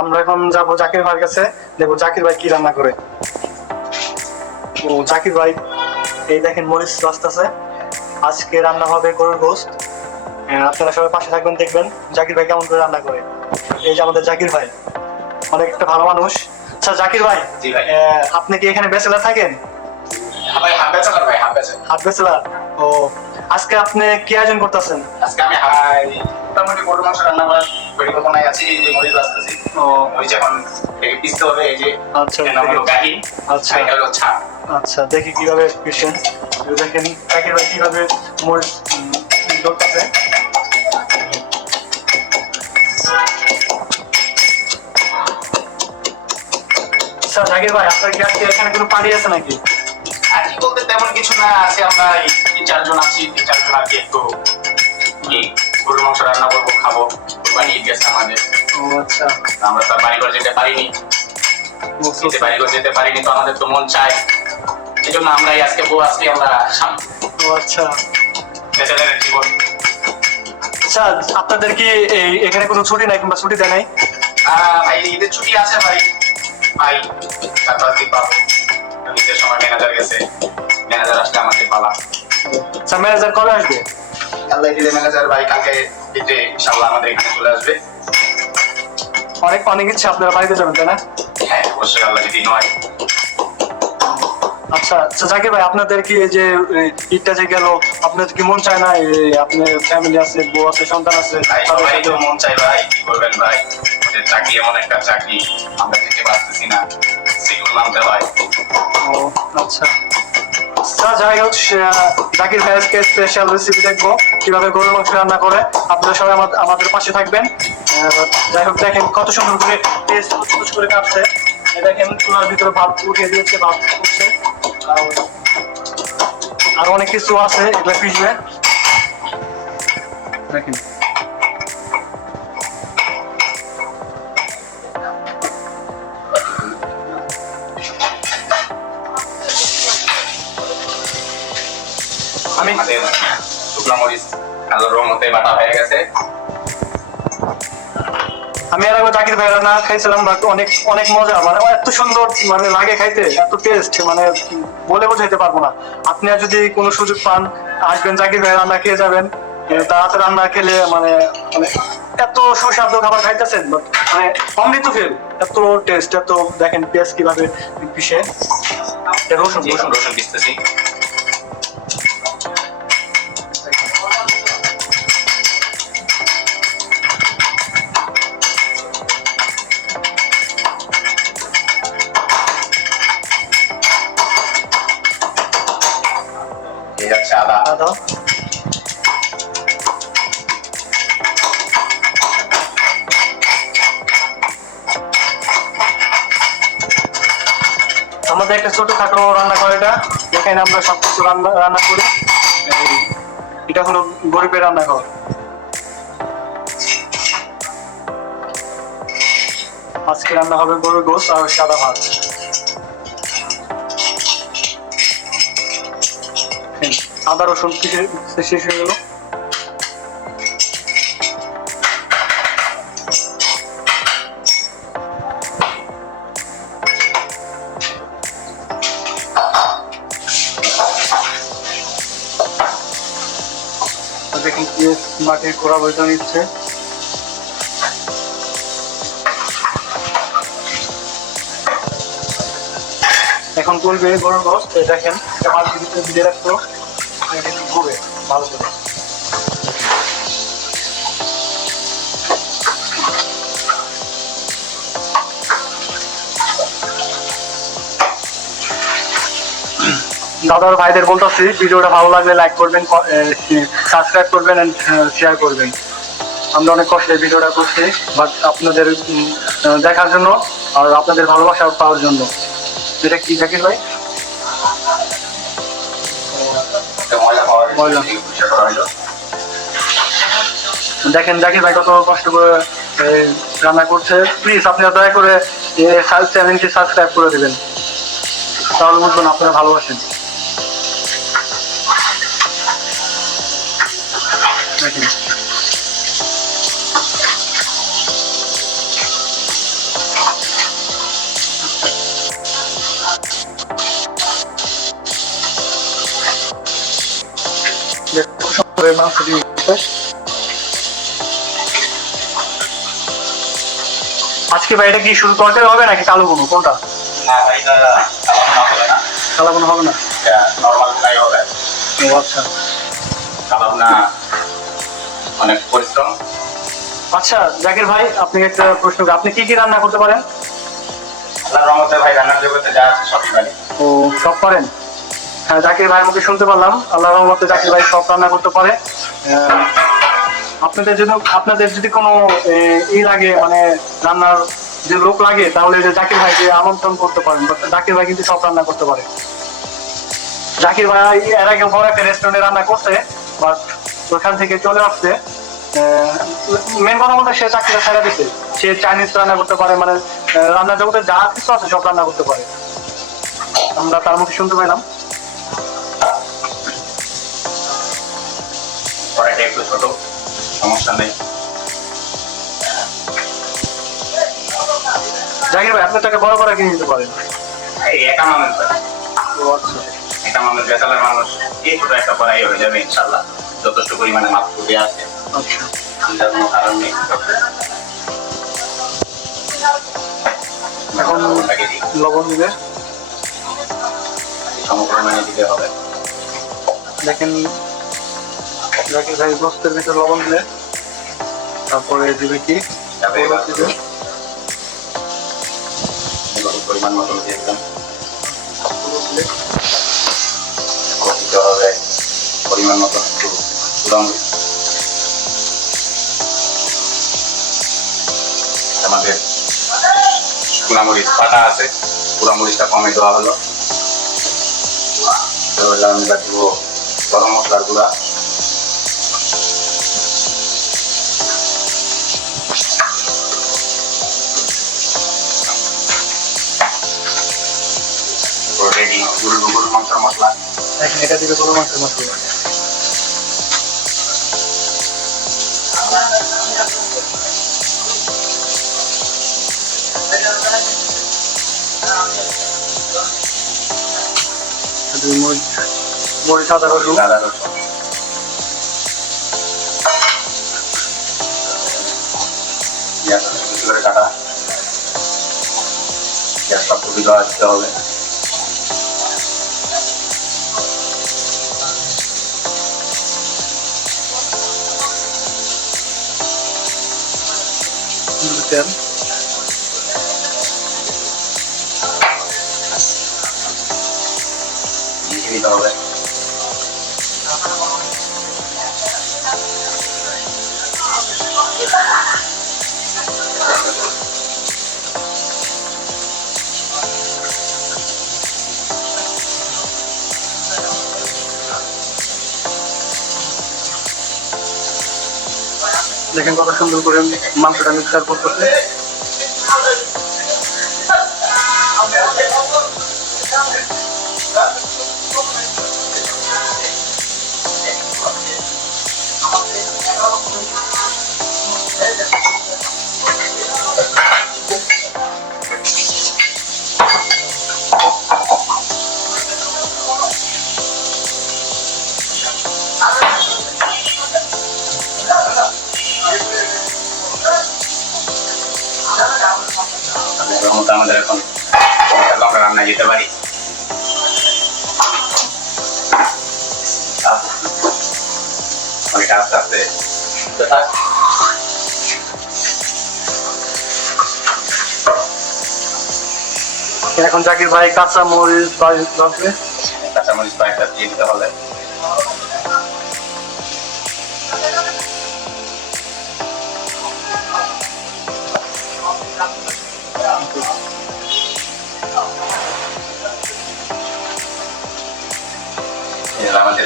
আমরা এখন যাব জাকির ভাইয়ের কাছে। দেখব জাকির ভাই কি রান্না করে। ও জাকির ভাই এই দেখেন মরিচ আছে। আজকে রান্না হবে গরুর গোস্ত। আপনারা সবাই পাশে থাকবেন দেখবেন জাকির ভাই কেমন করে রান্না করে। এই যে আমাদের জাকির ভাই অনেক একটা ভালো মানুষ। আচ্ছা জাকির ভাই আপনি কি এখানে বেচেলা থাকেন? হাফ ভাই হাফ বেচেলা ও আজকে আপনি কি আয়োজন করতেছেন? আজকে আমি মোটামুটি গরুর মাংস রান্না করার পরিকল্পনায় আছি মরিচ বাঁচতেছি ও মরিচ এখন এটাকে পিসতে হবে এই যে আচ্ছা হলো গাহি আচ্ছা। এটা হলো ছাপ আচ্ছা দেখি কীভাবে পিসেন দেখেন ভাই কীভাবে উম, ধরতেছে আচ্ছা জাকির ভাই আপনার কি আজকে এখানে কোনো পার্টি আছে নাকি? আর কি বলতে তেমন কিছু না আছে আমরা তিন চারজন আছি তিন চারজন আর কি একটু গরুর মাংস রান্না করব খাব ঈদ গেছে আমাদের। আচ্ছা। আমরা তো আর বাড়িঘর যেতে পারিনি। ও, so শীতে বাড়িঘর যেতে পারিনি তো আমাদের তো মন চায়। এই জন্য আমরাই আজকে বউ আজকে আমরা আচ্ছা। জীবন। আচ্ছা আপনাদের কি এই এখানে কোনো ছুটি নাই কিংবা ছুটি দেয় নাই? ভাই ঈদের ছুটি আছে ভাই। ভাই চার পাঁচ দিন পাবো। ঈদের সময় ম্যানেজার গেছে। ম্যানেজার আসলে আমাদের পালা। আচ্ছা ম্যানেজার কবে আসবে? আল্লাহ দিলে ম্যানেজার ভাই কালকে ঈদে ইনশাল্লাহ আমাদের এখানে চলে আসবে। অনেক অনেক ইচ্ছা আপনারা বাড়িতে যাবেন তাই না? হ্যাঁ অবশ্যই আল্লাহ যদি নয়। আচ্ছা আচ্ছা জাকির ভাই আপনাদের কি যে ঈদটা যে গেল আপনাদের কি মন চায় না? আপনার ফ্যামিলি আছে বউ আছে সন্তান আছে সবাই তো মন চাই ভাই কি করবেন ভাই? চাকরি এমন একটা চাকরি আমরা যেতে পারতেছি না। হয়। ও আচ্ছা। আচ্ছা যাই হোক জাকির ভাই আজকে স্পেশাল রেসিপি দেখব কীভাবে গরুর মাংস রান্না করে। আপনারা সবাই আমাদের- পাশে থাকবেন। যাই হোক, দেখেন কত সুন্দর করে কুচ করে কাটছে দেখেন, চুলার ভিতরে ভাত উঠিয়ে দিয়েছে উঠছে। আর অনেক কিছু আছে এগুলো পিসবে দেখেন। আমি শুকনা মরিচ আলোর রহমতে বাটা হয়ে গেছে। আমি আর একবার জাকির ভাই না খাইছিলাম বাট অনেক অনেক মজা মানে এত সুন্দর মানে লাগে খাইতে, এত টেস্ট মানে বলে বোঝাইতে পারব না। আপনি যদি কোনো সুযোগ পান, আসবেন, জাকির ভাই রান্না খেয়ে যাবেন। তাড়াতাড়ি রান্না খেলে মানে মানে এত সুস্বাদু খাবার খাইতেছেন মানে অমৃত ফেল, এত টেস্ট এত দেখেন পেঁয়াজ কীভাবে পিষে রসুন রসুন। রসুন পিসতেছি আদা। আদা আমাদের ছোটখাটো রান্না করে এটা। যেখানে আমরা সবকিছু রান্না রান্না করি। এটা হলো গরিবের রান্নাঘর আজকে রান্না হবে গরুর গোস আর সাদা ভাত। আদা, রসুন শেষ হয়ে গেল। মাটির কোড়া বইটা নিচ্ছে। এখন তুলবে গরম গোস দেখেন মাছ ভিতরে দিয়ে রাখতো এটা ভালো করে। দাদার ভাইদের বলতেছি, ভিডিওটা ভালো লাগলে লাইক করবেন সাবস্ক্রাইব করবেন এন্ড শেয়ার করবেন। আমরা অনেক কষ্টে ভিডিওটা করছি বাট আপনাদের দেখার জন্য আর আপনাদের ভালোবাসা পাওয়ার জন্য। এটা কি, জাকির ভাই? দেখেন, জাকির ভাই কত কষ্ট করে রান্না করছে। প্লিজ আপনারা দয়া করে চ্যানেলটি সাবস্ক্রাইব করে দেবেন। তাহলে বুঝবেন আপনারা ভালোবাসেন। করে মাংস দিয়ে। আজকে ভাই এটা কি শুধু তরকারি হবে নাকি কালো কোনো কোনটা? না। কালো কোনো হবে না? নর্মাল ফ্রাই হবে। ও আচ্ছা। কালাম না অনেক পরিশ্রম। আচ্ছা জাকির ভাই আপনি একটা প্রশ্ন আপনি কি কি রান্না করতে পারেন? আল্লাহর রহমতে ভাই রান্নার জগতে যা আছে সবই পারি। ও সব পারেন? হ্যাঁ জাকির ভাইয়ের মুখে শুনতে পারলাম। আল্লাহ রহমতে জাকির ভাই সব রান্না করতে পারে। আপনাদের যদি আপনাদের যদি কোনো ই লাগে মানে রান্নার যে লোক লাগে তাহলে যে জাকির ভাইকে আমন্ত্রণ করতে পারেন। জাকির ভাই কিন্তু সব রান্না করতে পারে। জাকির ভাই এর আগে বড় একটা রেস্টুরেন্টে রান্না করছে বাট ওখান থেকে চলে আসছে। মেন কথা বলতে সে চাকরিটা ছেড়ে দিচ্ছে সে চাইনিজ রান্না করতে পারে মানে আহ, রান্নার জগতে যা কিছু আছে সব রান্না করতে পারে। আমরা তার মুখে শুনতে পেলাম। ছোট সমস্যা নেই। জাকির ভাই আপনি তাকে বড় করে কিনে নিতে পারেন। এই একা মানুষ আচ্ছা। একা মানুষ বেতালের মানুষ এই ছোট একটা কড়াই হয়ে যাবে ইনশাল্লাহ। যথেষ্ট পরিমাণে মাছ ফুটে আছে। আচ্ছা। কোনো কারণ নেই। এখন। লবণ দিবে সম পরিমাণে দিতে হবে। দেখেন জাকির ভাই গোস্তের ভিতরে লবণ দিলে তারপরে দিবে কি? পরিমাণ মতন দিয়ে দিলাম। দিতে হবে পরিমাণ মতন একটু আমাদের কুড়ামরিচ পাটা আছে কুড়ামরিচটা কমে দেওয়া হলো। এবার আমি গরম মশলার গুঁড়া। রেডি গুঁড়ো গুঁড়ো মশলা দেখেন এটা দিবে গরম মাছের মশলা মরিচ রসুন পেঁয়াজ কুচি করে কাটা পেঁয়াজটা কুচি দেওয়া দিতে হবে তেল দিয়ে দিতে দেখেন কত সুন্দর করে মাংসটা মিক্সার করতেছে। মধ্যে আমাদের এখন লঙ্কা রান্না যেতে পারি। অনেক আস্তে আস্তে। এখন জাকির ভাই কাঁচা মরিচ কাঁচামরিচ কয়েকটা দিয়ে দিতে হবে। এই হলো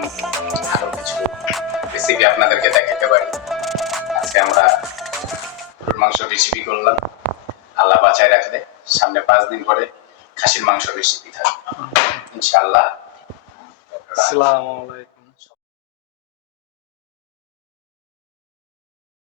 এরকম কিছু রেসিপি আপনাদেরকে দেখাতে পারি। আজকে আমরা গরুর মাংস রেসিপি করলাম। আল্লাহ বাঁচায় রাখলে। সামনে পাঁচ দিন পরে খাসির মাংস রেসিপি থাকবে। ইনশাআল্লাহ। আসসালামু আলাইকুম।